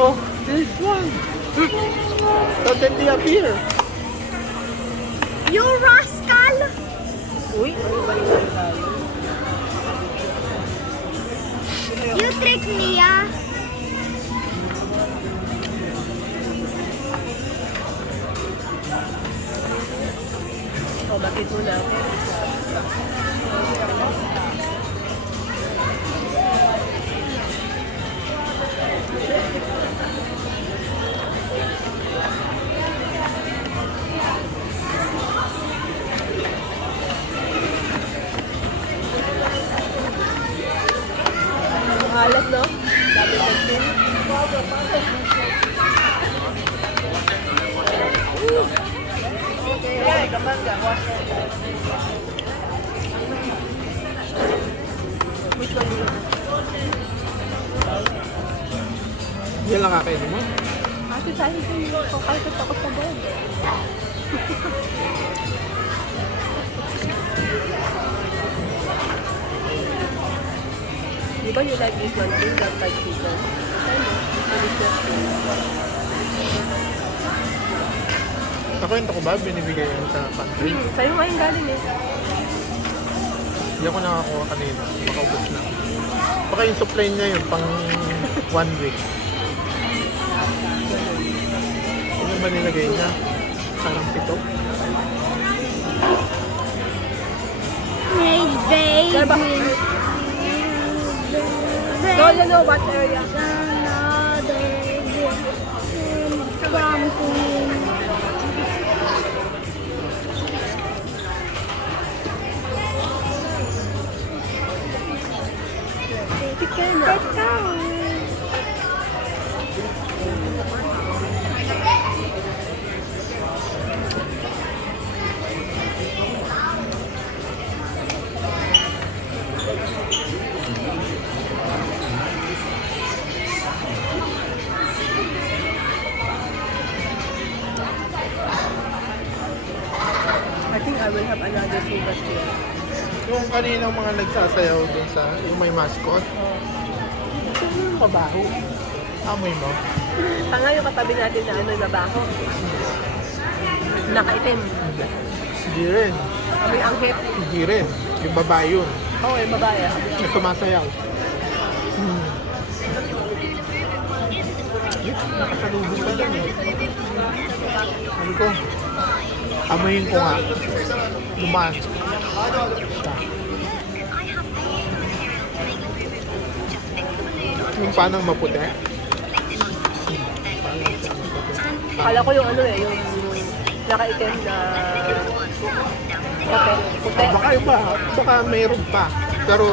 Oh, this one. Suddenly appear. You rascal! Uy, ano ba yung tayo? You tricked me, ah. Oh, bakit mo na ako? Alat, no? Dami pagpin. Okay, kamanga. Which one yun? Yan lang kakainin mo. Ate, tayo ko. Kakalitot ako sa bed. Di ba you like this one? You like fried chicken? Nakwento ko ba? Binibigay yan sa pantry. Sa'yo nga yung galing eh. Hindi ako nakakuha kanina. Makaubos na. Baka yung supply niya yun pang 1 week. Ano ba nilagay niya? Parang 7. Hey, baby. Sir, bakit? No, no, no. What area? I think I will have another sugar here. Yung kaninang mga nagsasayaw dun sa yung may mascot. Ito yung mabaho. Amoy mo. Tanga yung katabi natin na ano, nabaho. Nakaitim. Hindi rin. Amoy anghit. Hindi rin. Yung babae yun. Oo, yung babae. Na sumasayaw. Nakasalubong pa dyan eh. Sabi ko, amoyin ko nga. Dumaan. Yung panang maputi. Kala ko yung ano eh, yung nakaitim na puti. Puti. Baka iba, baka mayroon pa. Pero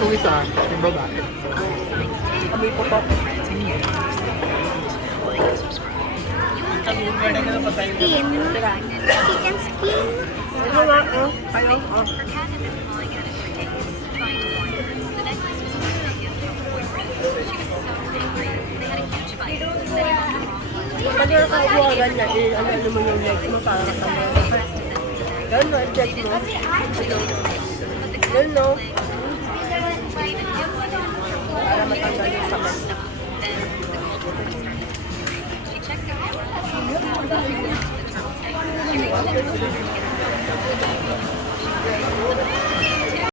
yung isa, yung babae. Amoy putok. Skin. Chicken skin. Ano nga, oh. Kayo, oh. Pag yung nakakuha ganyan, ano mo yung legs mo para kasama. Ganun, check mo. Ganun, no?